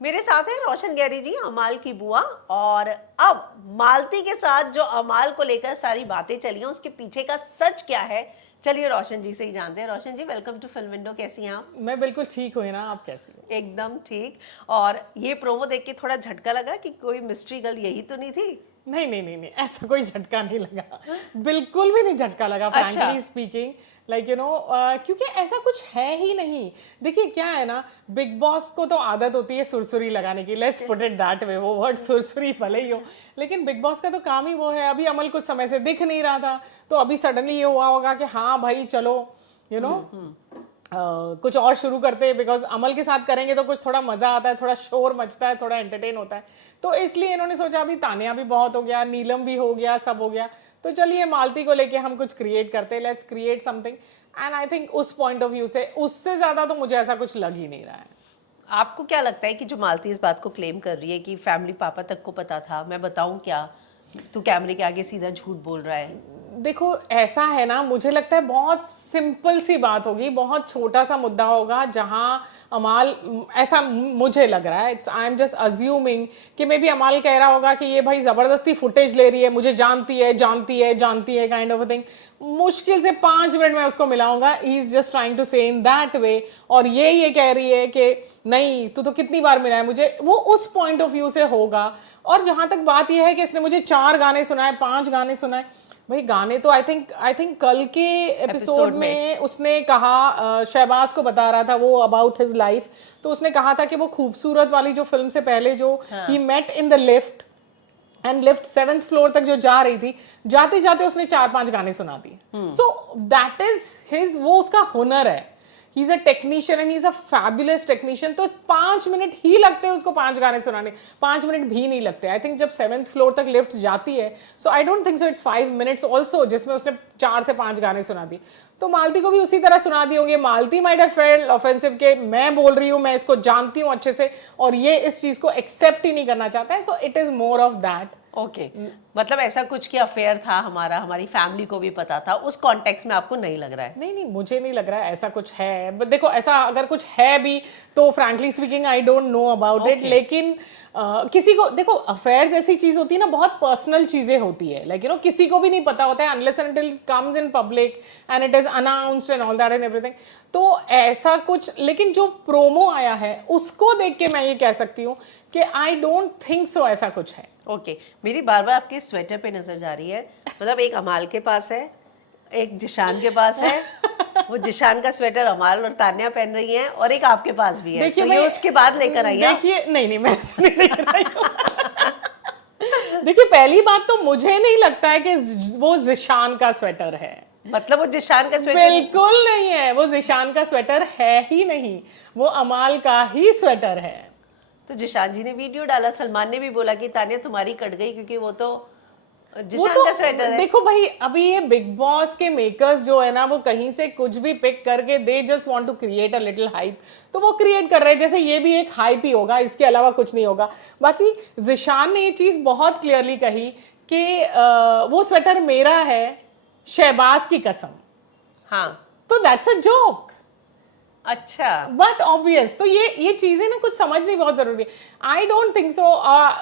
मेरे साथ है रोशन गैरी जी, अमाल की बुआ। और अब मालती के साथ जो अमाल को लेकर सारी बातें चली हैं, उसके पीछे का सच क्या है, चलिए रोशन जी से ही जानते हैं। रोशन जी, वेलकम टू फिल्म विंडो। कैसी हैं आप? मैं बिल्कुल ठीक हूँ ना, आप कैसी हो? एकदम ठीक। और ये प्रोमो देख के थोड़ा झटका लगा कि कोई मिस्ट्री गर्ल यही तो नहीं थी? नहीं नहीं नहीं नहीं, ऐसा कोई झटका नहीं लगा, बिल्कुल भी नहीं झटका लगा, अच्छा। Frankly speaking. Like you no, क्योंकि ऐसा कुछ है ही नहीं। देखिए क्या है ना, बिग बॉस को तो आदत होती है सुरसुरी लगाने की, let's put it that way. वो वर्ड सुरसुरी भले ही हो, लेकिन बिग बॉस का तो काम ही वो है। अभी अमल कुछ समय से दिख नहीं रहा था, तो अभी सडनली ये हुआ होगा कि हाँ भाई चलो, यू नो, कुछ और शुरू करते हैं, बिकॉज अमल के साथ करेंगे तो कुछ थोड़ा मजा आता है, थोड़ा शोर मचता है, थोड़ा एंटरटेन होता है। तो इसलिए इन्होंने सोचा अभी तानिया भी बहुत हो गया, नीलम भी हो गया, सब हो गया, तो चलिए मालती को लेके हम कुछ क्रिएट करते हैं, let's create something. And I think उस पॉइंट ऑफ व्यू से उससे ज्यादा तो मुझे ऐसा कुछ लग ही नहीं रहा है। आपको क्या लगता है कि जो मालती इस बात को क्लेम कर रही है कि फैमिली पापा तक को पता था, मैं बताऊं क्या, तू कैमरे के आगे सीधा झूठ बोल रहा है? देखो ऐसा है ना, मुझे लगता है बहुत सिंपल सी बात होगी, बहुत छोटा सा मुद्दा होगा जहां अमाल, ऐसा मुझे लग रहा है, it's I am just assuming कि मे बी अमाल कह रहा होगा कि ये भाई जबरदस्ती फुटेज ले रही है, मुझे जानती है जानती है जानती है काइंड ऑफ अ थिंग। मुश्किल से 5 मिनट में उसको मिलाऊंगा, he is just trying to say in that way. और ये कह रही है कि नहीं तू तो कितनी बार मिला है मुझे, वो उस पॉइंट ऑफ व्यू से होगा। और जहां तक बात यह है कि इसने मुझे 4 गाने सुनाए, 5 गाने सुनाए, भाई गाने तो आई थिंक कल के एपिसोड में उसने कहा, शहबाज को बता रहा था वो अबाउट हिज लाइफ, तो उसने कहा था कि वो खूबसूरत वाली जो फिल्म से पहले जो ही met in the lift, and lift 7th floor तक जो जा रही थी, जाते जाते उसने 4-5 गाने सुना दिए। सो दैट इज हिज, वो उसका हुनर है। He is a technician and he is a fabulous technician. तो 5 मिनट ही लगते हैं उसको 5 गाने सुनाने, 5 मिनट भी नहीं लगते। आई थिंक जब 7th फ्लोर तक लिफ्ट जाती है, so I don't think so it's 5 minutes also, जिसमें उसने 4 से 5 गाने सुना दिए। तो मालती को भी उसी तरह सुना दिए होंगे। मालती माइट हैव फेल्ट ऑफेंसिव के मैं बोल रही हूँ, मैं इसको जानती हूँ अच्छे से, और ये इस चीज को एक्सेप्ट ही नहीं करना चाहता है। सो it is more of that. Okay. मतलब ऐसा कुछ कि अफेयर था हमारा, हमारी फैमिली को भी पता था, उस कॉन्टेक्स्ट में आपको नहीं लग रहा है? नहीं नहीं, मुझे नहीं लग रहा है ऐसा कुछ है। बट देखो, ऐसा अगर कुछ है भी तो frankly speaking I don't know about it. लेकिन किसी को, देखो अफेयर्स ऐसी चीज होती है ना, बहुत पर्सनल चीजें होती है, लाइक यू नो, किसी को भी नहीं पता होता है unless and until it comes in public and it is announced and all that and everything. तो ऐसा कुछ, लेकिन जो प्रोमो आया है उसको देख के मैं ये कह सकती हूँ कि आई डोंट थिंक सो ऐसा कुछ है। ओके। मेरी बार बार आपके स्वेटर पे नजर जा रही है, मतलब एक अमाल के पास है, एक जिशान के पास है। वो जिशान का स्वेटर अमाल और तान्या पहन रही हैं, और एक आपके पास भी है। देखिए तो ये उसके बाद लेकर आई आप? देखिए नहीं नहीं, मैं इससे नहीं लेकर आई हूँ। देखिए पहली बात तो मुझे नहीं लगता है कि वो जिशान का स्वेटर है। मतलब वो जिशान का स्वेटर? बिल्कुल नहीं है, वो जिशान का स्वेटर है ही नहीं, वो अमाल का ही स्वेटर है। तो जिशान जी ने वीडियो डाला, सलमान ने भी बोला कि तान्या तुम्हारी कट गई क्योंकि वो तो वो जिशान तो का स्वेटर है। देखो भाई, अभी ये बिग बॉस के मेकर्स जो है ना, वो कहीं से कुछ भी पिक करके दे just want to create a little hype, तो वो क्रिएट कर रहे हैं। जैसे ये भी एक हाइप ही होगा, इसके अलावा कुछ नहीं होगा। बाकी जिशान ने ये चीज बहुत क्लियरली कही कि वो स्वेटर मेरा है, शहबाज की कसम। हाँ। तो दैट्स अ जोक। अच्छा। बट ऑब्वियस, तो ये चीजें ना कुछ समझनी बहुत जरूरी है। आई डोंट थिंक सो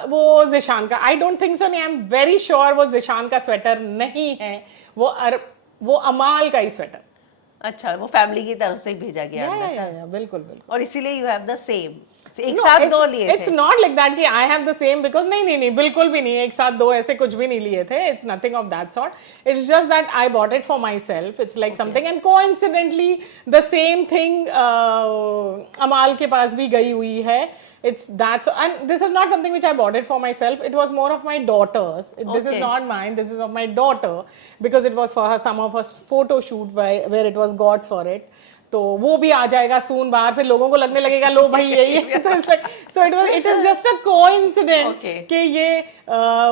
वो जिशान का, आई डोंट थिंक सो नहीं, आई एम वेरी श्योर वो जिशान का स्वेटर नहीं है, वो अमाल का ही स्वेटर। अच्छा, वो फैमिली की तरफ से ही भेजा गया अंदर। या बिल्कुल बिल्कुल। और इसीलिए यू हैव द सेम, एक साथ दो लिए इट्स थे? नॉट लाइक दैट कि I have the same, because नहीं नहीं नहीं, बिल्कुल भी नहीं, एक साथ दो ऐसे कुछ भी नहीं लिए थे। It's nothing of that sort. It's just that I bought it for my self. It's like something, and coincidentally the same thing अमाल के पास भी गई हुई है। It's that, and this is not something which I bought it for myself. It was more of my daughter's. This is not mine. This is of my daughter, because it was for her, some of her photo shoot where it was got for it. तो वो भी आ जाएगा सून बाहर, फिर लोगों को लगने लगेगा लो भाई यही है। तो सो it is just a coincident कि ये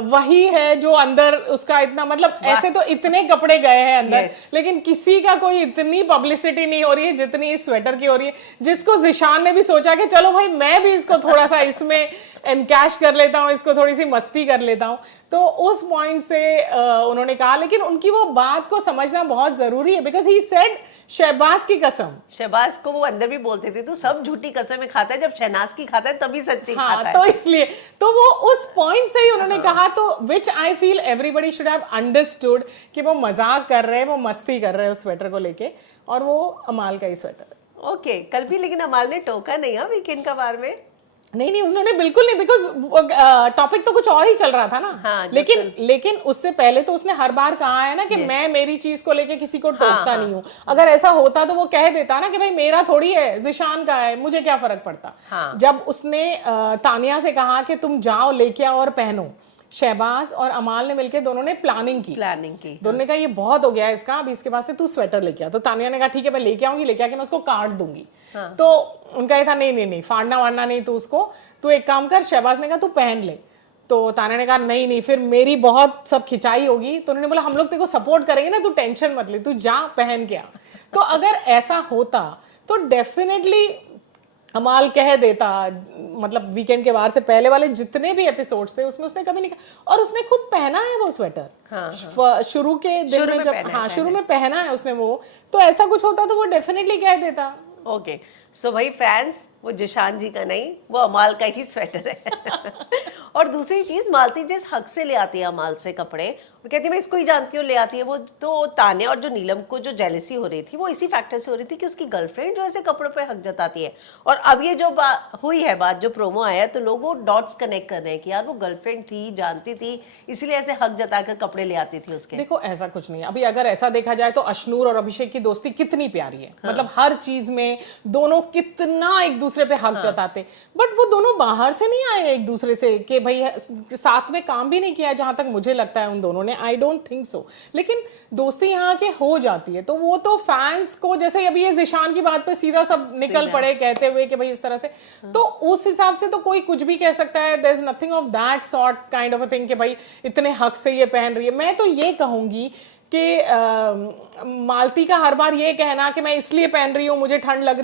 वही है जो अंदर उसका इतना, मतलब ऐसे तो इतने कपड़े गए हैं अंदर, लेकिन किसी का कोई इतनी पब्लिसिटी नहीं हो रही है जितनी इस स्वेटर की हो रही है, जिसको जिशान ने भी सोचा कि चलो भाई मैं भी इसको थोड़ा सा इसमें एनकैश कर लेता हूँ, इसको थोड़ी सी मस्ती कर लेता हूँ। तो उस पॉइंट से उन्होंने कहा, लेकिन उनकी वो बात को समझना बहुत जरूरी है, बिकॉज ही सेड शहबाज की कसम। कसम। शहबाज को वो अंदर भी बोलते थे, तू सब झूठी कसमें खाता है, जब शहनाज की खाता है तभी सच्ची खाता है। तो इसलिए तो वो उस पॉइंट से ही उन्होंने कहा, तो which I feel everybody should have understood कि वो मजाक कर रहे हैं, वो मस्ती कर रहे हैं उस स्वेटर को लेके, और वो अमाल का ही स्वेटर है। ओके, कल भी लेकिन अमाल ने टोका नहीं है वीकेंड का बार में। नहीं उन्होंने बिल्कुल नहीं, बिकॉज टॉपिक तो कुछ और ही चल रहा था ना। हाँ, लेकिन उससे पहले तो उसने हर बार कहा है ना कि मैं मेरी चीज को लेके किसी को टोकता नहीं हूँ। अगर ऐसा होता तो वो कह देता ना कि भाई मेरा थोड़ी है, जिशान का है, मुझे क्या फर्क पड़ता। जब उसने तानिया से कहा कि तुम जाओ लेके आओ और पहनो, शहबाज और अमाल ने मिलकर दोनों ने प्लानिंग की। दोनों ने कहा ये बहुत हो गया इसका, अभी इसके पास से तू स्वेटर लेके आ। तो तानिया ने कहा ठीक है मैं लेके आऊंगी, लेके आके मैं उसको काट दूंगी। तो उनका ये था नहीं फाड़ना वाड़ना नहीं, तो उसको तू एक काम कर। शहबाज ने कहा तू पहन ले, तो तानिया ने कहा नहीं फिर मेरी बहुत सब खिंचाई होगी। तो उन्होंने बोला हम लोग तेरे को सपोर्ट करेंगे ना, तू टेंशन मत ले, तू जा पहन के आ। तो अगर ऐसा होता तो डेफिनेटली अमाल कह देता, मतलब वीकेंड के वार से पहले वाले जितने भी एपिसोड्स थे उसमें उसने कभी नहीं कहा, और उसने खुद पहना है वो स्वेटर। शुरू के दिन में जब शुरू में पहना है उसने वो, तो ऐसा कुछ होता तो वो डेफिनेटली कह देता। ओके, सो भाई फैंस, वो जिशान जी का नहीं, वो अमाल का ही स्वेटर है। और दूसरी चीज, मालती जिस हक से ले आती है अमाल से कपड़े, वो कहती है मैं इसको ही जानती हूँ, ले आती है वो। तो तान्या और जो नीलम को जो जेलसी हो रही थी वो इसी फैक्टर से हो रही थी कि उसकी गर्लफ्रेंड जो ऐसे कपड़ों पे हक जताती है। और अब ये जो हुई है बात, जो प्रोमो आया है, तो लोग वो डॉट्स कनेक्ट कर रहे हैं कि यार वो गर्लफ्रेंड थी, जानती थी, इसलिए ऐसे हक जताकर कपड़े ले आती थी उसके। देखो ऐसा कुछ नहीं है। अभी अगर ऐसा देखा जाए तो अशनूर और अभिषेक की दोस्ती कितनी प्यारी है। मतलब हर चीज में दोनों कितना एक दूसरे पे हक जताते, बट वो दोनों बाहर से नहीं आए एक दूसरे से कि भाई साथ में काम भी नहीं किया, जहां तक मुझे लगता है उन दोनों ने। आई डोंट थिंक सो। लेकिन दोस्ती यहाँ के हो जाती है, तो वो तो फैंस को, जैसे अभी ये जिशान की बात पे सीधा सब निकल पड़े कहते हुए कि भाई इस तरह से, तो उस हिसाब से तो कोई कुछ भी कह सकता है। There is nothing of that sort kind of a thing कि भाई इतने हक से ये पहन रही है। मैं तो ये कहूंगी कि मालती का हर बार ये कहना कि मैं इसलिए पहन रही हूँ, मुझे ठंड लग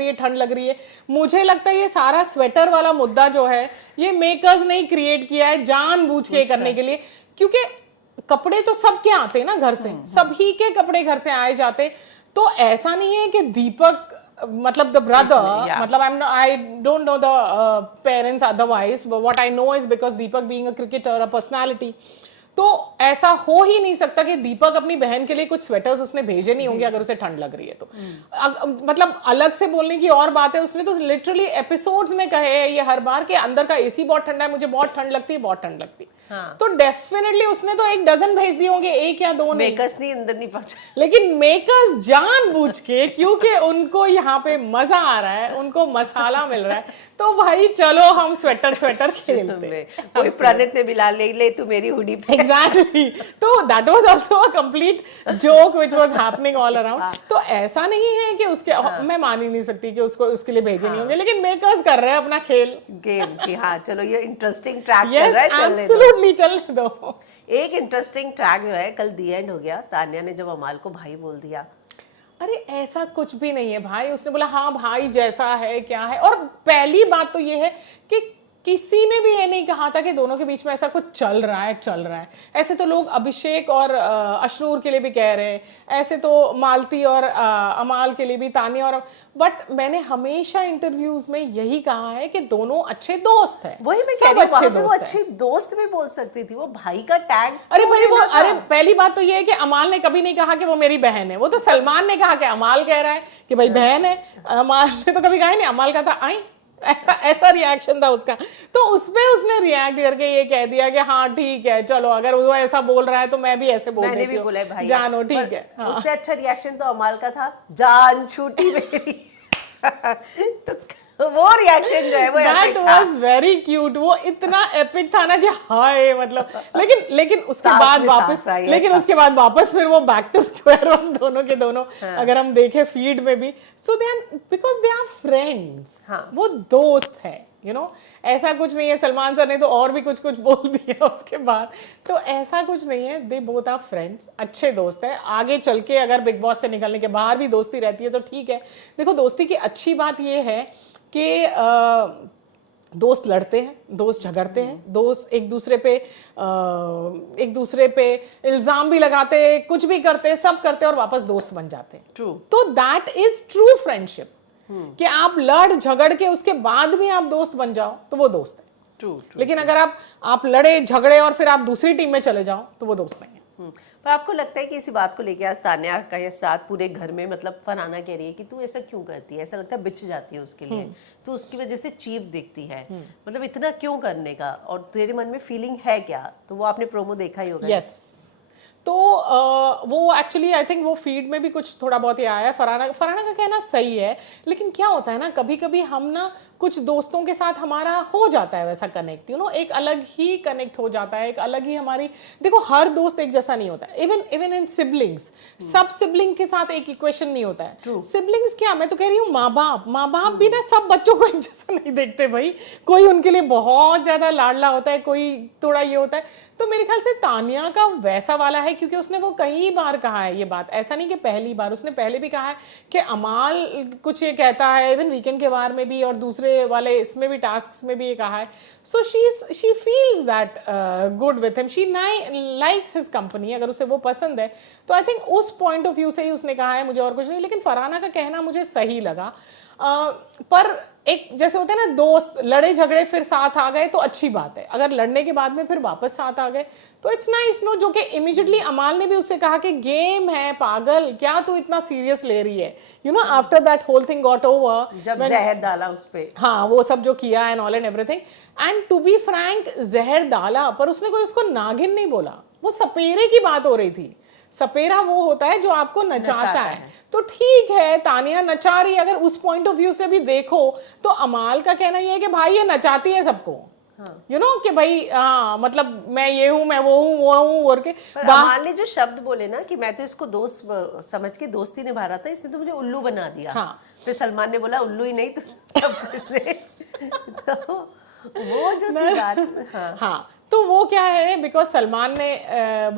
रही है, मुझे लगता है ये सारा स्वेटर वाला मुद्दा जो है ये मेकर्स ने क्रिएट किया है जानबूझ के करने के लिए। क्योंकि कपड़े तो सबके आते हैं ना घर से, सभी के कपड़े घर से आए जाते। तो ऐसा नहीं है कि दीपक, मतलब द ब्रदर, मतलब I don't know the parents otherwise, what I know is because Deepak being a cricketer, a personality, तो ऐसा हो ही नहीं सकता कि दीपक अपनी बहन के लिए कुछ स्वेटर्स उसने भेजे नहीं होंगे अगर उसे ठंड लग रही है तो। मतलब अलग से बोलने की और बात है, उसने तो लिटरली एपिसोड्स में कहे है ये हर बार कि अंदर का एसी बहुत ठंडा है, मुझे बहुत ठंड लगती है, बहुत ठंड लगती है। तो डेफिनेटली उसने तो एक डजन भेज दिए होंगे, एक या दो नहीं। मेकर्स नहीं अंदर नहीं पहुंचा, लेकिन मेकर्स जानबूझ के, क्योंकि उनको यहाँ पे मजा आ रहा है, उनको मसाला मिल रहा है, तो भाई चलो हम स्वेटर खेलते। कोई प्रणित ने मिला ले तू मेरी हुडी पे। Exactly. तो that was also a complete joke which was happening all around. तो ऐसा नहीं है कि उसके, मैं मान ही नहीं सकती कि उसको उसके लिए भेजे नहीं होंगे, लेकिन मेकर्स कर रहे हैं अपना खेल गेम कि हाँ चलो ये इंटरेस्टिंग ट्रैक चल रहा है, चलने दो। एक इंटरेस्टिंग ट्रैक जो है कल दी एंड हो गया, तान्या ने जब अमाल को भाई बोल दिया। अरे ऐसा कुछ भी नहीं है भाई, उसने बोला हाँ भाई जैसा है क्या है। और पहली बात तो ये है कि किसी ने भी ये नहीं कहा था कि दोनों के बीच में ऐसा कुछ चल रहा है। ऐसे तो लोग अभिषेक और अशनूर के लिए भी कह रहे हैं, ऐसे तो मालती और अमाल के लिए भी, तानिया और, बट मैंने हमेशा इंटरव्यूज में यही कहा है कि दोनों अच्छे दोस्त हैं। वही मैं कह रही हूं, वो अच्छे दोस्त भी बोल सकती थी, वो भाई का टैग। अरे भाई वो, अरे पहली बात तो ये है कि अमाल ने कभी नहीं कहा कि वो मेरी बहन है, वो तो सलमान ने कहा कि अमाल कह रहा है कि भाई बहन है। अमाल ने तो कभी कहा नहीं, अमाल का था आई, ऐसा रिएक्शन था उसका। तो उसपे उसने रिएक्ट करके ये कह दिया कि हाँ ठीक है चलो, अगर वो ऐसा बोल रहा है तो मैं भी ऐसे बोल देती हूँ, मैंने भी बोला भाई जानो ठीक है। हाँ। उससे अच्छा रिएक्शन तो अमाल का था, जान छूटी मेरी। तो वो रिएक्शन जो है वो दैट वाज वेरी क्यूट, वो इतना एपिक था ना कि हाय, मतलब लेकिन उसके बाद वापस, लेकिन उसके बाद वापस फिर वो बैक टू स्क्वायर वन दोनों के दोनों। हाँ। अगर हम देखें फीड में भी, so they are, because they are friends. हाँ। वो दोस्त है, यू नो, ऐसा कुछ नहीं है। सलमान सर ने तो और भी कुछ बोल दिया उसके बाद, तो ऐसा कुछ नहीं है। दे बोथ आर फ्रेंड्स, अच्छे दोस्त है। आगे चल के अगर बिग बॉस से निकलने के बाहर भी दोस्ती रहती है तो ठीक है। देखो दोस्ती की अच्छी बात ये है कि दोस्त लड़ते हैं, दोस्त झगड़ते हैं, दोस्त एक दूसरे पे इल्जाम भी लगाते हैं, कुछ भी करते हैं, सब करते हैं और वापस दोस्त बन जाते हैं। ट्रू। तो दैट इज ट्रू फ्रेंडशिप, कि आप लड़ झगड़ के उसके बाद भी आप दोस्त बन जाओ तो वो दोस्त है। ट्रू। लेकिन अगर आप लड़े झगड़े और फिर आप दूसरी टीम में चले जाओ तो वो दोस्त नहीं है। पर आपको लगता है कि इसी बात को लेके आज तान्या का ये साथ पूरे घर में, मतलब फरहाना कह रही है कि तू ऐसा क्यों करती है, ऐसा लगता है बिछ जाती है उसके लिए, तो उसकी वजह से चीप दिखती है, मतलब इतना क्यों करने का, और तेरे मन में फीलिंग है क्या? तो वो आपने प्रोमो देखा ही होगा। यस, तो वो एक्चुअली आई थिंक वो फीड में भी कुछ थोड़ा बहुत ये आया है। फरहाना का कहना सही है, लेकिन क्या होता है ना, कभी कभी हम ना कुछ दोस्तों के साथ हमारा हो जाता है वैसा कनेक्ट, एक अलग ही कनेक्ट हो जाता है, एक अलग ही हमारी, देखो हर दोस्त एक जैसा नहीं होता है, इवन इन सिबलिंग्स, सब सिबलिंग के साथ एक इक्वेशन नहीं होता है। सिबलिंग्स क्या, मैं तो कह रही हूँ माँ बाप भी ना सब बच्चों को एक जैसा नहीं देखते भाई, कोई उनके लिए बहुत ज्यादा लाडला होता है, कोई थोड़ा ये होता है। तो मेरे ख्याल से तानिया का वैसा वाला है, क्योंकि उसने वो कई बार कहा है ये बात, ऐसा नहीं कि पहली बार, उसने पहले भी कहा है कि अमाल कुछ ये कहता है, इवन वीकेंड के वार में भी और दूसरे वाले इसमें भी, टास्क्स में भी ये कहा है। So she feels that good with him, she likes his company, अगर उसे वो पसंद है तो आई थिंक उस पॉइंट ऑफ व्यू से ही उसने कहा है, मुझे और कुछ नहीं। लेकिन फरहाना का कहना मुझे सही लगा, पर एक जैसे होता है ना, दोस्त लड़े झगड़े फिर साथ आ गए तो अच्छी बात है, अगर लड़ने के बाद में फिर वापस साथ आ गए तो इट्स नाइस नो, जो कि इमीडिएटली अमाल ने भी उससे कहा कि गेम है पागल, क्या तू इतना सीरियस ले रही है, after that whole thing got over, जब जहर डाला उस पे, हाँ वो सब जो किया and all and everything, and to be frank जहर डाला, पर उसने कोई उसको नागिन नहीं बोला, वो सपेरे की बात हो रही थी। सपेरा वो होता है जो आपको नचाता है। तो ठीक है, तानिया नचा रही है, अगर उस पॉइंट ऑफ व्यू से भी देखो तो अमाल का कहना ये है कि भाई ये नचाती है सबको, कि भाई हाँ, मतलब मैं ये हूँ, मैं वो हूँ और के। अमाल ने जो शब्द बोले ना कि मैं तो इसको दोस्त समझ के दोस्ती निभा रहा था, इसने तो मुझे उल्लू बना दिया। हाँ। फिर सलमान ने बोला उल्लू ही नहीं तो सब इसने तो वो जो थी बात, हाँ तो वो क्या है, बिकॉज सलमान ने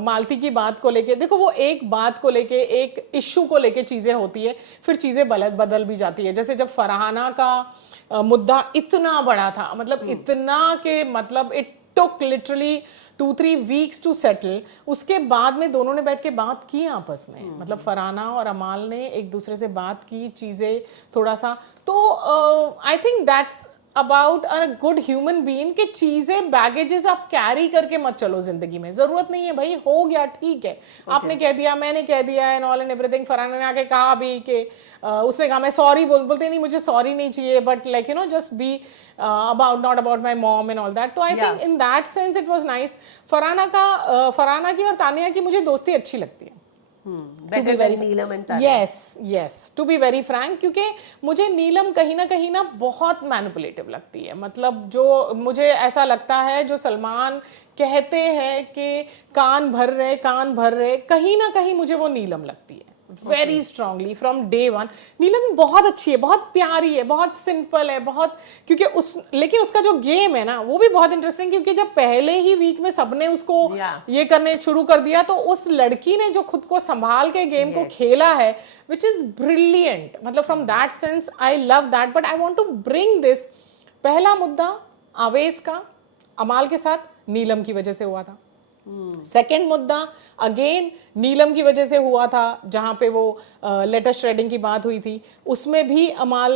मालती की बात को लेके, देखो वो एक बात को लेके, एक इश्यू को लेके चीजें होती है, फिर चीजें बदल भी जाती है। जैसे जब फरहाना का मुद्दा इतना बड़ा था, मतलब इतना के मतलब it took literally 2-3 weeks to settle, उसके बाद में दोनों ने बैठ के बात की आपस में, मतलब फरहाना और अमाल ने एक दूसरे से बात की, चीजें थोड़ा सा, तो आई think that's about a good human being, कि चीजें बैगेजेस आप कैरी करके मत चलो जिंदगी में, जरूरत नहीं है भाई, हो गया ठीक है, आपने कह दिया, मैंने कह दिया and all and everything. Farhana ने आके कहा भी कि उसने कहा मैं सॉरी बोलते नहीं, मुझे सॉरी नहीं चाहिए, but like just be about not about my mom and all that. तो I think in that sense it was nice. Farhana की और तानिया की मुझे दोस्ती अच्छी लगती है। better than Neelam and Tania. yes, to be very frank, क्योंकि मुझे नीलम कहीं ना बहुत मैनिपुलेटिव लगती है, मतलब जो मुझे ऐसा लगता है, जो सलमान कहते हैं कि कान भर रहे, कहीं ना कहीं मुझे वो नीलम लगती है very strongly from day one. Neelam बहुत अच्छी है, बहुत प्यारी है, बहुत सिंपल है, बहुत, क्योंकि लेकिन उसका जो गेम है ना वो भी बहुत इंटरेस्टिंग, क्योंकि जब पहले ही वीक में सबने उसको ये करने शुरू कर दिया, तो उस लड़की ने जो खुद को संभाल के गेम को खेला है, विच इज ब्रिलियंट, मतलब from that sense I love that. But I want to bring this, पहला मुद्दा आवेश का अमाल के साथ नीलम की वजह से हुआ था, सेकेंड मुद्दा अगेन नीलम की वजह से हुआ था, जहां पे वो लेटर श्रेडिंग की बात हुई थी, उसमें भी अमाल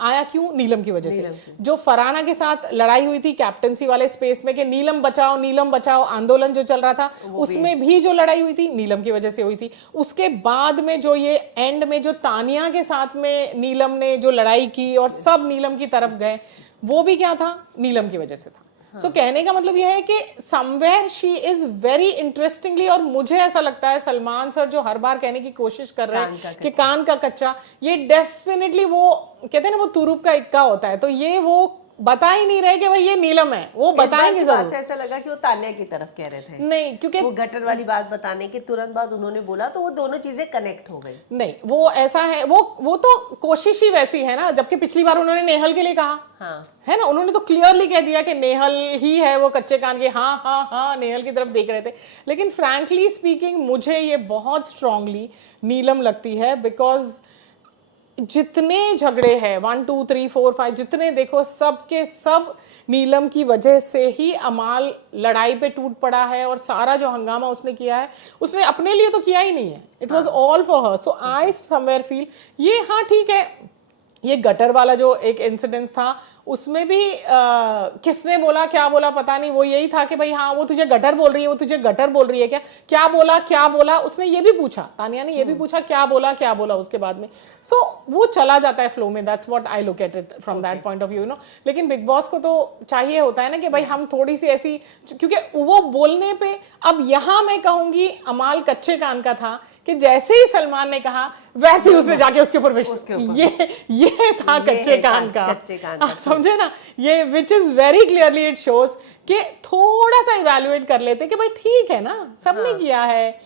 आया, क्यों? नीलम की वजह से। जो फरहाना के साथ लड़ाई हुई थी कैप्टनसी वाले स्पेस में कि नीलम बचाओ आंदोलन जो चल रहा था, उसमें भी जो लड़ाई हुई थी नीलम की वजह से हुई थी। उसके बाद में जो ये एंड में जो तानिया के साथ में नीलम ने जो लड़ाई की और सब नीलम की तरफ गए, वो भी क्या था? नीलम की वजह से था। सो कहने का मतलब यह है कि somewhere she is very interestingly, और मुझे ऐसा लगता है सलमान सर जो हर बार कहने की कोशिश कर रहे हैं कि कान का कच्चा, ये डेफिनेटली वो कहते हैं ना वो तुरुप का इक्का होता है, तो ये वो बता ही नहीं रहे कि भाई ये नीलम है, वो बताएंगे जरूर। ऐसा लगा कि वो तान्या की तरफ कह रहे थे, नहीं, क्योंकि वो गटर वाली बात बताने के तुरंत बाद उन्होंने बोला, तो वो दोनों चीजें कनेक्ट हो गई। नहीं, वो ऐसा है, वो तो कोशिश ही वैसी है ना, जबकि पिछली बार उन्होंने नेहल के लिए कहा, है ना, उन्होंने तो क्लियरली कह दिया कि नेहल ही है वो कच्चे कान के, हाँ नेहल की तरफ देख रहे थे। लेकिन फ्रैंकली स्पीकिंग मुझे ये बहुत स्ट्रांगली नीलम लगती है, बिकॉज जितने झगड़े हैं 1 2 3 4 5 जितने देखो सब के सब नीलम की वजह से ही अमाल लड़ाई पे टूट पड़ा है, और सारा जो हंगामा उसने किया है उसने अपने लिए तो किया ही नहीं है, it was all for her. So I somewhere feel ये, हाँ ठीक है, ये गटर वाला जो एक इंसिडेंस था उसमें भी किसने बोला क्या बोला पता नहीं, वो यही था कि भाई हाँ वो तुझे गटर बोल रही है, वो तुझे गटर बोल रही है क्या, क्या बोला उसने ये भी पूछा, तानिया ने ये भी पूछा क्या बोला उसके बाद में। सो वो चला जाता है फ्लो में, that's what I look at it from that point of view, you know. लेकिन बिग बॉस को तो चाहिए होता है ना कि भाई हम थोड़ी सी ऐसी, क्योंकि वो बोलने पे, अब यहाँ मैं कहूंगी अमाल कच्चे कान का था कि जैसे ही सलमान ने कहा वैसे ही उसने जाके उसके ऊपर ये था कच्चे कान का, आप समझे ना ये, which is very clearly it shows कि थोड़ा सा इवैल्यूएट कर लेते कि भाई ठीक है ना, सबने किया है।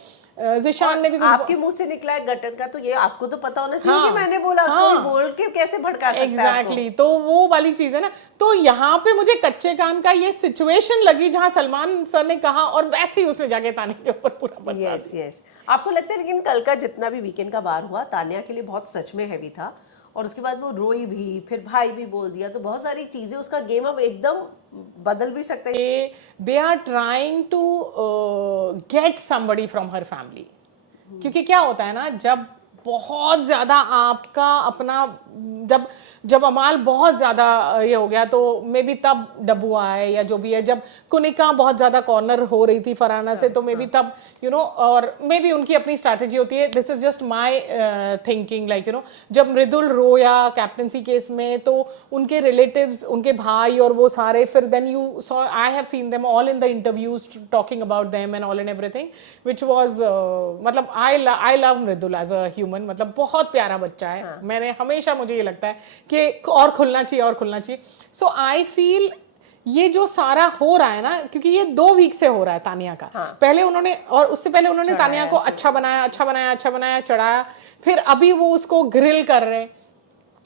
जिशान ने भी आपके मुंह से निकला है गटर का, तो ये आपको तो पता होना चाहिए कि मैंने बोला, कोई बोल के कैसे भड़का सकता है एग्जैक्टली, तो वो वाली चीज है ना। तो यहाँ पे मुझे कच्चे कान का ये सिचुएशन लगी जहां सलमान सर ने कहा और वैसे ही उसने जाके तानिया के ऊपर पूरा बरसा यस यस। आपको लगता है लेकिन कल का जितना भी वीकेंड का बार हुआ तानिया के लिए बहुत सच में हैवी था, और उसके बाद वो रोई भी, फिर भाई भी बोल दिया, तो बहुत सारी चीजें, उसका गेम अब एकदम बदल भी सकता है। They are trying to get somebody from her family, क्योंकि क्या होता है ना, जब बहुत ज्यादा आपका अपना, जब अमाल बहुत ज्यादा ये हो गया तो मे बी तब डब्बू आए या जो भी है, जब कुनिका बहुत ज्यादा कॉर्नर हो रही थी फरहाना से, तो मे बी तब यू नो, और मे बी उनकी अपनी स्ट्रैटेजी होती है, this is just my thinking, like you no, जब मृदुल रोया कैप्टनसी केस में तो उनके रिलेटिव्स, उनके भाई और वो सारे, फिर then you saw, I have seen them all in the interviews talking about them and all and everything, which was मतलब I love Mridul as a human, मतलब बहुत प्यारा बच्चा है। मैंने हमेशा, मुझे ये लगता है कि और खुलना चाहिए। सो आई फील ये जो सारा हो रहा है ना, क्योंकि ये 2 वीक से हो रहा है तानिया का, पहले उन्होंने, और उससे पहले उन्होंने तानिया को अच्छा बनाया, चढ़ाया, फिर अभी वो उसको ग्रिल कर रहे हैं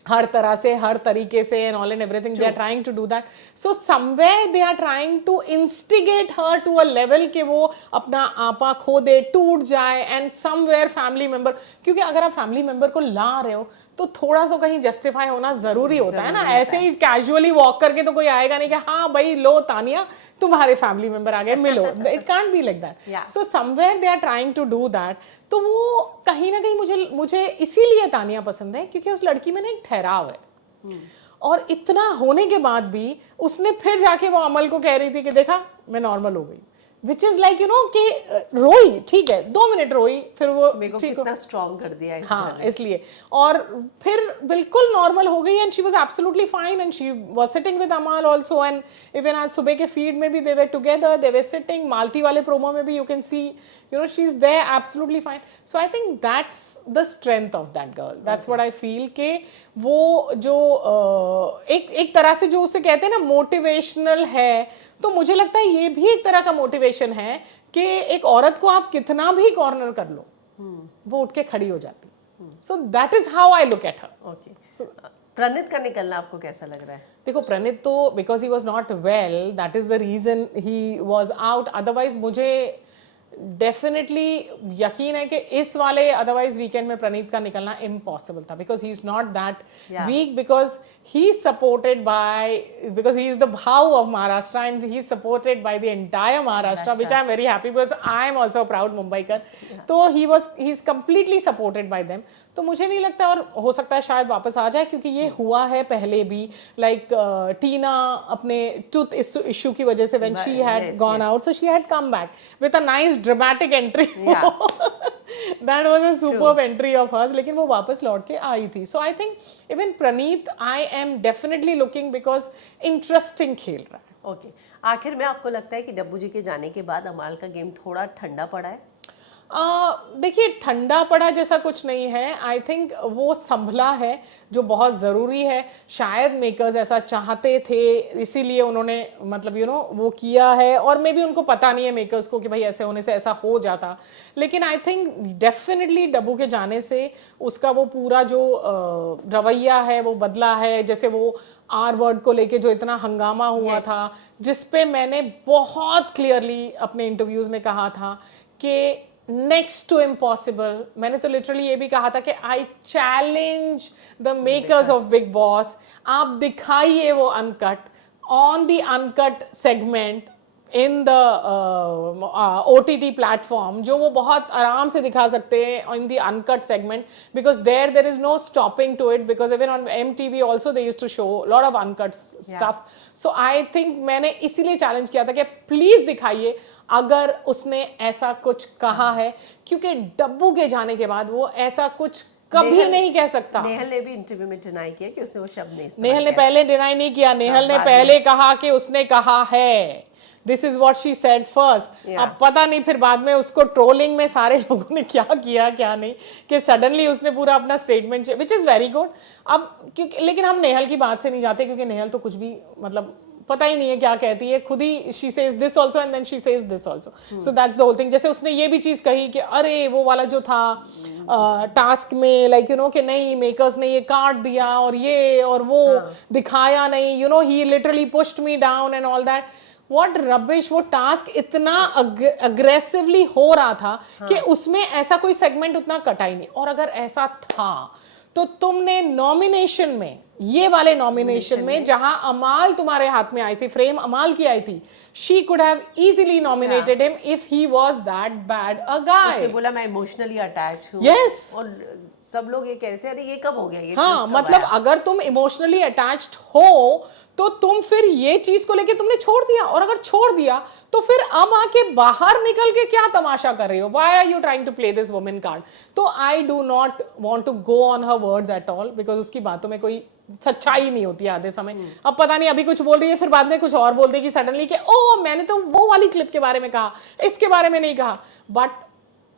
हर तरह से, हर तरीके से, and all and everything they are trying to do that. So somewhere they are trying to instigate her to a level के वो अपना आपा खो दे, टूट जाए, एंड समवेयर फैमिली मेंबर, क्योंकि अगर आप फैमिली मेंबर को ला रहे हो तो थोड़ा सा कहीं जस्टिफाई होना जरूरी होता है ना, ऐसे ही कैजुअली वॉक करके तो कोई आएगा नहीं कि हाँ भाई लो तानिया तुम्हारे फैमिली मेंबर आ गए मिलो, it can't be like that. So somewhere they are trying to do that. तो वो कहीं ना कहीं मुझे इसीलिए तानिया पसंद है, क्योंकि उस लड़की में ना एक ठहराव है, और इतना होने के बाद भी उसने फिर जाके वो अमल को कह रही थी कि देखा मैं नॉर्मल हो गई, which is like you no कि रोई, ठीक है 2 मिनट रोई, फिर वो कितना स्ट्रॉन्ग कर दिया है, हाँ इसलिए, और फिर बिल्कुल नॉर्मल हो गई, and she was absolutely fine, and she was sitting with अमाल आल्सो, एंड इवन आज सुबह के फीड में भी दे were together, they were sitting, मालती वाले प्रोमो में भी you can see you know she is there absolutely fine. So I think that's the strength of that girl, that's what I feel कि वो जो एक तरह से जो उसे कहते हैं ना मोटिवेशनल है, तो मुझे लगता है ये भी एक तरह का मोटिवेशन है कि एक औरत को आप कितना भी कॉर्नर कर लो वो उठ के खड़ी हो जाती। So that is how I look at her. Okay, Praneet का निकलना आपको कैसा लग रहा है? देखो प्रणीत तो because he was not well, that is the reason he was out, otherwise मुझे डेफिनेटली यकीन है कि इस वाले अदरवाइज वीकेंड में प्रणीत का निकलना इम्पॉसिबल था, because he is not that weak, because he is supported by, because he is the भाव of Maharashtra and he is supported by the entire Maharashtra, which I am very happy because I am also proud Mumbaikar. तो he is completely supported by them. तो मुझे नहीं लगता, और हो सकता है शायद वापस आ जाए, क्योंकि ये हुआ है पहले भी, लाइक टीना अपने टूथ इशू की वजह से when she had gone out, so she had come back with a nice dramatic entry, that was a superb entry of hers, लेकिन वो वापस लौट के आई थी। So I think even Praneet I am definitely looking, because interesting खेल रहा है। ओके, आखिर में आपको लगता है कि डब्बू जी के जाने के बाद अमाल का गेम थोड़ा ठंडा पड़ा है? देखिए ठंडा पड़ा जैसा कुछ नहीं है, आई थिंक वो संभला है जो बहुत ज़रूरी है। शायद मेकर्स ऐसा चाहते थे, इसीलिए उन्होंने मतलब यू नो वो किया है, और मे बी उनको पता नहीं है मेकर्स को कि भाई ऐसे होने से ऐसा हो जाता। लेकिन आई थिंक डेफिनेटली डब्बू के जाने से उसका वो पूरा जो रवैया है वो बदला है। जैसे वो आर वर्ड को लेके जो इतना हंगामा हुआ था, जिस पे मैंने बहुत क्लियरली अपने इंटरव्यूज़ में कहा था कि नेक्स्ट टू इम्पॉसिबल। मैंने तो लिटरली ये भी कहा था कि I challenge the makers of Bigg Boss, आप दिखाइए वो uncut on the uncut segment in the OTT platform, जो वो बहुत आराम से दिखा सकते हैं in the uncut segment, because there is no stopping to it, because even on MTV also they used to show lot of uncut stuff. So I think मैंने इसीलिए चैलेंज किया था कि प्लीज दिखाइए अगर उसने ऐसा कुछ कहा है, क्योंकि डब्बू के जाने के बाद वो ऐसा कुछ कभी नहीं कह सकता। नेहल ने भी इंटरव्यू में डिनाई किया कि उसने वो शब्द नहीं इस्तेमाल नेहल ने किया। पहले डिनाई नहीं किया, नेहल ने पहले कहा कि उसने कहा है, this is what she said first. अब पता नहीं फिर बाद में उसको ट्रोलिंग में सारे लोगों ने क्या किया क्या नहीं, कि सडनली उसने पूरा अपना statement, which is very good. अब क्योंकि लेकिन हम नेहल की बात से नहीं जाते, क्योंकि नेहल तो कुछ भी मतलब पता ही नहीं है क्या कहती है, खुद ही she says this also and then she says this also, so that's the whole thing. जैसे उसने ये भी चीज कही कि अरे वो वाला जो था टास्क में, लाइक यू नो कि नहीं मेकर्स ने ये काट दिया और ये और वो दिखाया नहीं, you know he literally pushed me down and all that. What rubbish, वो टास्क इतना अग्रेसिवली हो रहा था कि उसमें ऐसा कोई सेगमेंट उतना कटा ही नहीं। और अगर ऐसा था तो तुमने नॉमिनेशन में, ये वाले नॉमिनेशन में जहां अमाल तुम्हारे हाथ में आई थी, फ्रेम अमाल की आई थी, she could have easily nominated him if he was that bad a guy. उसने बोला मैं इमोशनली अटैच हूँ। Yes. और सब लोग ये कह रहे थे अरे ये कब हो गया, ये हाँ, twist कब मतलब आया? अगर तुम इमोशनली अटैच्ड हो तो तुम फिर ये चीज को लेके तुमने छोड़ दिया, और अगर छोड़ दिया तो फिर अब आके बाहर निकल के क्या तमाशा कर रही हो? Why are you trying to play this women card? तो I do not want to go on her words at all, because उसकी बातों में कोई सच्चाई नहीं होती है आधे समय। अब पता नहीं अभी कुछ बोल रही है फिर बाद में कुछ और बोल देगी सडनली कि ओ मैंने तो वो वाली क्लिप के बारे में कहा, इसके बारे में नहीं कहा। But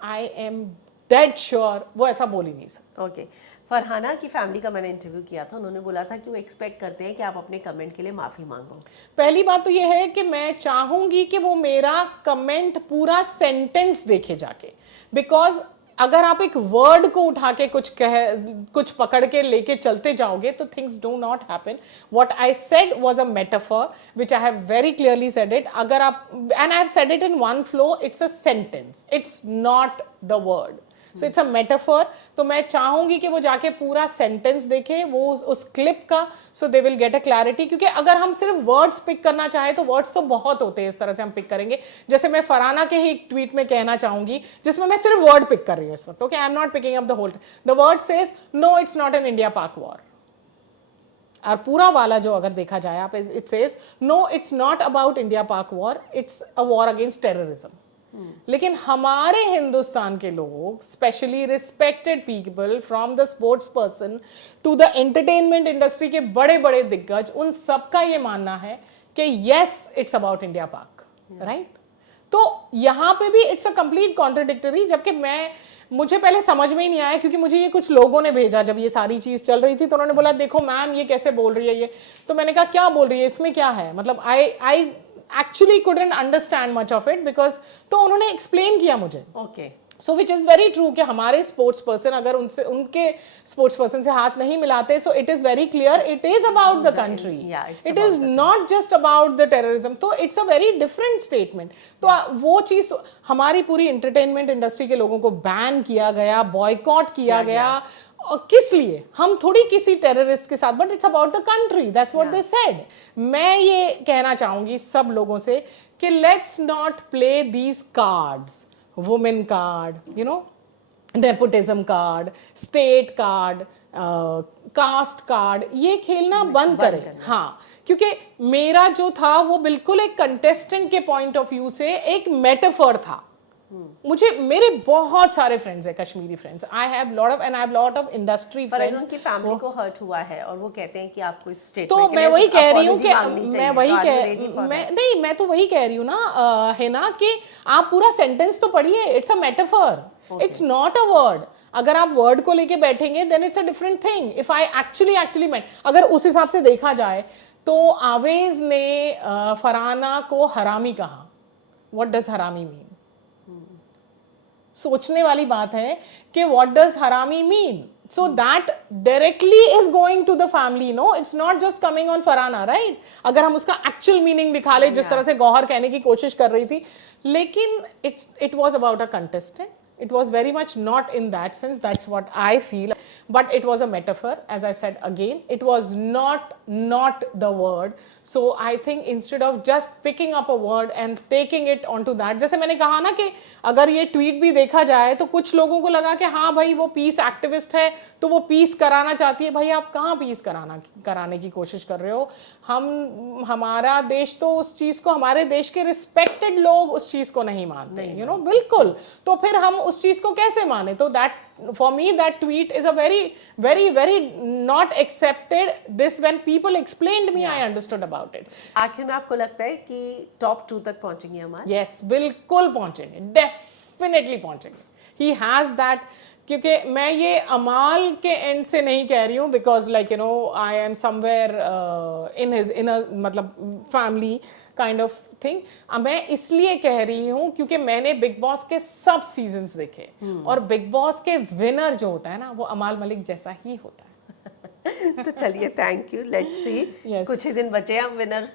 I am dead sure वो ऐसा बोल ही नहीं सकता। ओके, फरहाना की फैमिली का मैंने इंटरव्यू किया था, उन्होंने बोला था कि वो एक्सपेक्ट करते हैं कि आप अपने कमेंट के लिए माफी मांगो। पहली बात तो ये है कि मैं चाहूंगी कि वो मेरा कमेंट पूरा सेंटेंस देखे जाके, बिकॉज अगर आप एक वर्ड को उठा के कुछ पकड़ के लेके चलते जाओगे तो things do not happen. What I said was a metaphor which I have very clearly said it. अगर आप, and I have said it in one flow, it's a sentence, it's not the word, so it's a metaphor. तो मैं चाहूंगी कि वो जाके पूरा sentence देखे वो उस क्लिप का, so they will get a clarity. क्योंकि अगर हम सिर्फ वर्ड्स पिक करना चाहें तो वर्ड्स तो बहुत होते हैं, इस तरह से हम पिक करेंगे। जैसे मैं फरहाना के ही एक ट्वीट में कहना चाहूंगी जिसमें मैं सिर्फ वर्ड पिक कर रही हूँ इस वक्त, okay, I am not picking up the whole. The word says no it's not an India Pak war, और पूरा वाला जो अगर देखा जाए आप, it says no it's not about India Pak war, it's a war against terrorism. लेकिन हमारे हिंदुस्तान के लोग, specially respected people from the sports person to the entertainment industry के बड़े बड़े दिग्गज, उन सबका ये मानना है कि यस इट्स अबाउट इंडिया पाक, राइट? तो यहां पे भी इट्स अ कंप्लीट कॉन्ट्रडिक्टरी। जबकि मुझे पहले समझ में ही नहीं आया, क्योंकि मुझे ये कुछ लोगों ने भेजा जब ये सारी चीज चल रही थी, तो उन्होंने बोला देखो मैम ये कैसे बोल रही है ये। तो मैंने कहा क्या बोल रही है, इसमें क्या है? मतलब I actually couldn't understand much of it because, तो उन्होंने एक्सप्लेन किया मुझे। Okay, so which is very true कि हमारे स्पोर्ट्स पर्सन अगर उनके स्पोर्ट्स पर्सन से हाथ नहीं मिलाते, so it is very clear it is about the country, it is not just about the terrorism. तो it's a very different statement. तो वो चीज हमारी पूरी एंटरटेनमेंट इंडस्ट्री के लोगों को बैन किया गया, बॉयकॉट किया गया। किस लिए? हम थोड़ी किसी टेररिस्ट के साथ, but it's about the country, that's what they said. मैं ये कहना चाहूंगी सब लोगों से कि let's not play these cards, women card, you know, nepotism card, state card, caste card, ये खेलना बंद करें। हाँ, क्योंकि मेरा जो था वो बिल्कुल एक कंटेस्टेंट के पॉइंट ऑफ व्यू से एक मेटाफर था। मुझे, मेरे बहुत सारे फ्रेंड्स हैं, Kashmiri friends, I have lot of, and I have lot of industry friends. उनकी फैमिली को हर्ट हुआ है और वो कहते हैं कि आपको इस स्टेटमेंट तो के मैं लिए वही कह रही हूँ apology कि मांगनी चाहिए। मैं तो वही कह रही हूँ ना, है ना, कि आप पूरा सेंटेंस तो पढ़िए, it's a metaphor, it's not a word. अगर आप वर्ड को लेके बैठेंगे then it's a different thing. If I actually meant, अगर उस हिसाब से देखा जाए तो आवेज ने फरहाना को हरामी कहा। व्हाट डज हरामी मीन? सोचने वाली बात है कि व्हाट डज हरामी mean. So that directly is going to the family, no? It's not just coming on Farhana, right? अगर हम उसका actual meaning दिखा ले जिस तरह से गौहर कहने की कोशिश कर रही थी, लेकिन it was about a contestant. It was very much not in that sense. That's what I feel. But it was a metaphor, as I said again. It was not the word. So I think instead of just picking up a word and taking it onto that, जैसे मैंने कहा ना कि अगर ये tweet भी देखा जाए तो कुछ लोगों को लगा कि हाँ भाई वो पीस एक्टिविस्ट है तो वो पीस कराना चाहती है. भाई आप कहाँ पीस कराने की कोशिश कर रहे हो? हमारा देश तो उस चीज को, हमारे देश के रिस्पेक्टेड लोग उस चीज को नहीं मानते, यू नो, बिल्कुल. तो फिर हम उस चीज को कैसे माने? तो that for me that tweet is a very not accepted. This when people explained me, I understood about it. आखिर में आपको लगता है कि टॉप 2 तक पहुंचेंगे अमाल? Yes, बिल्कुल पहुंचेंगे, definitely पहुंचेंगे. He has that. क्योंकि मैं ये अमाल के एंड से नहीं कह रही हूँ, because like you know I am somewhere in a मतलब फैमिली काइंड ऑफ थिंग. मैं इसलिए कह रही हूँ क्योंकि मैंने बिग बॉस के सब सीजन्स देखे और बिग बॉस के विनर जो होता है ना वो अमाल मलिक जैसा ही होता है. तो चलिए, thank you. Let's see. Yes. कुछ ही दिन बचे हैं, विनर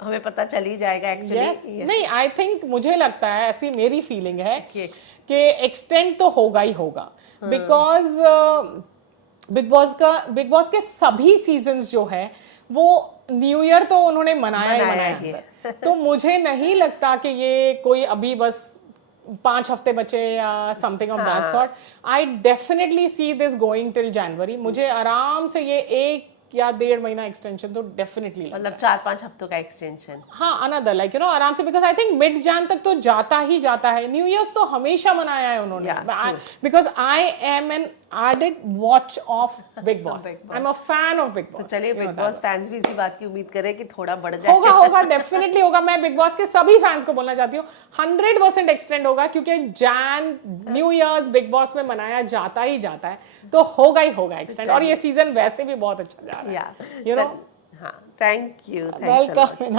हमें पता चल ही जाएगा एक्चुअली. नहीं, आई थिंक मुझे लगता है, ऐसी मेरी फीलिंग है कि एक्सटेंड तो होगा ही होगा, बिकॉज बिग बॉस के सभी सीजन्स जो है वो न्यू ईयर तो उन्होंने मनाया ही. तो मुझे नहीं लगता कि ये कोई अभी बस 5 हफ्ते बचे या something of that sort. I definitely see this going till January. मुझे आराम से ये 1 या 1.5 महीना एक्सटेंशन तो डेफिनेटली, मतलब 4-5 हफ्तों का एक्सटेंशन. हाँ, अनदर लाइक यू नो आराम से, because I think mid Jain तक तो जाता ही जाता है. न्यू ईयर्स तो हमेशा मनाया है उन्होंने, because I am an added watch of Big Boss. I'm a fan of Big Boss. तो चलिए, बिग बॉस फैंस भी इसी बात की उम्मीद करें कि थोड़ा बढ़ जाए. होगा डेफिनेटली होगा. मैं बिग बॉस के सभी फैंस को बोलना चाहती हूँ 100% एक्सटेंड होगा, क्योंकि न्यू ईयर्स बिग बॉस में मनाया जाता ही जाता है, तो होगा ही होगा एक्सटेंड. और ये सीजन वैसे भी बहुत अच्छा जा रहा है, यू नो. हाँ, थैंक यू. वेलकम.